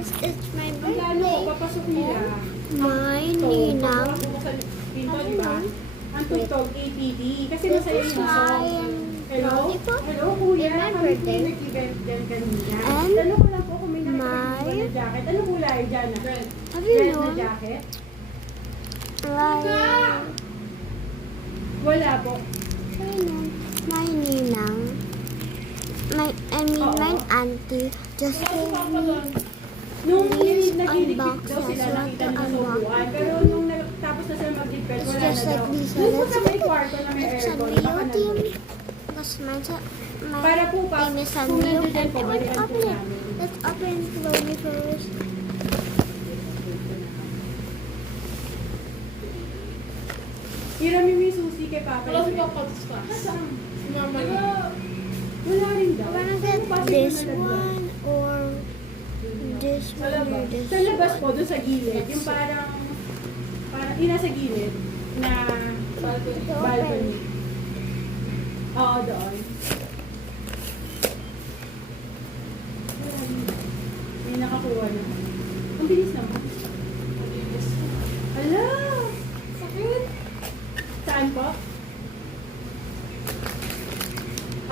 guys, it's my Magkano? birthday. Papasok nila. My Ito, ninang. pagkakabuksan dito, di ba? Ang TikTok, APD. Kasi This masaya is yung my song. Hello? lollipop. Hello, kuya. My Kami po birthday. yung nag-event dyan kanina. And Tanong ko lang po kung may nakikita my- na jacket. Anong kulay dyan? Have you Red na known? jacket? Right. Wala po. My ninang. Oo. My auntie just gave me. Nung Please nag-gift daw unbox sila, this one nakita to nila sa unbox. upuan. Pero nung tapos na sila mag-gift card, It's wala just na like daw. this. Doon po Let's sa may kwarto na may It's a aircon, Leo baka team. nandun. That's my Para po pa, team is a kung Leo. nandun din And po, I want to balikan po open it. namin. Let's open it slowly first. Irami mo yung susi kay Papa. Wala si Papa sa Saan? Si Mama niya. Wala rin daw. I want to get Saan pa sila this nalagyan? one or this Sa one or labas. this Sa labas one. po, doon sa gilid. Yung parang yung nasa gilid na balcony. Oo, doon. May nakakuha na. Ang bilis naman. Ala! Sakit! Saan po?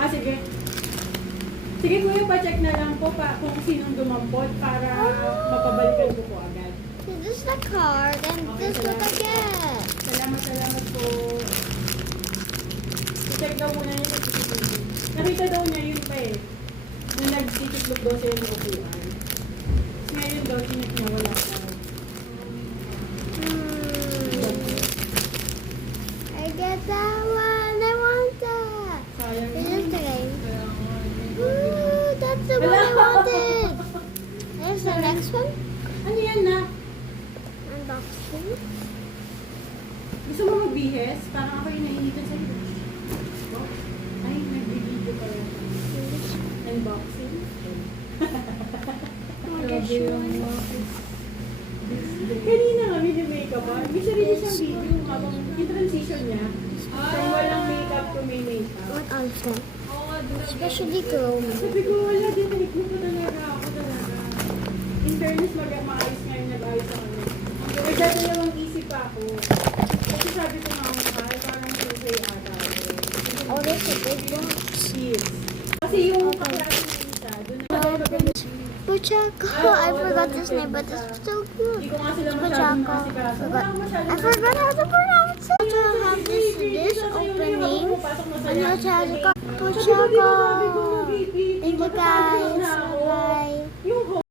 Sige. Sige kuya, pa-check na lang po kung sinong dumampot para mapabalikan ko po agad. So this is the card and Okay, this is what I salamat. get. Salamat po. I-check daw muna niya sa CCTV. Nakita daw niya yun pa eh. Nung nag-tikitlog daw siya yung upuan. Ngayon daw, sinek niya wala daw. I get that one. I want that. Sayang This yun. is the game. Kaya nga, Ooh, that's the one I wanted. There's the next one. Ano yan na? Unboxing. Gusto mo magbihes? Parang ako yung nainitan sa'yo. Oh. Ay, nag-video pa rin. Unboxing. This one. Kanina nga, may makeup pa. May sarili siyang video habang yung transition niya. From walang makeup to may makeup. What else then? Oo nga, di na- Especially chrome. Sabi ko, wala din, naikmo ko talaga ako talaga. In fairness, maayos nga yung nag-ayos ako. Kaya dalawang isip pa ako. Kasi sabi ko nga, mahal, parang susay ata ako. Oh, there's a big box. Yes. Kasi yung kaklase ng isa, doon nag-ayos. Pochaco. I forgot this name, but it's so Hindi cute. ko nga sila masyadong Pochaco. nakasikaso. Wala akong masyadong I forgot how to pronounce it. To have this opening. And now it has a Pochaco. Thank you guys.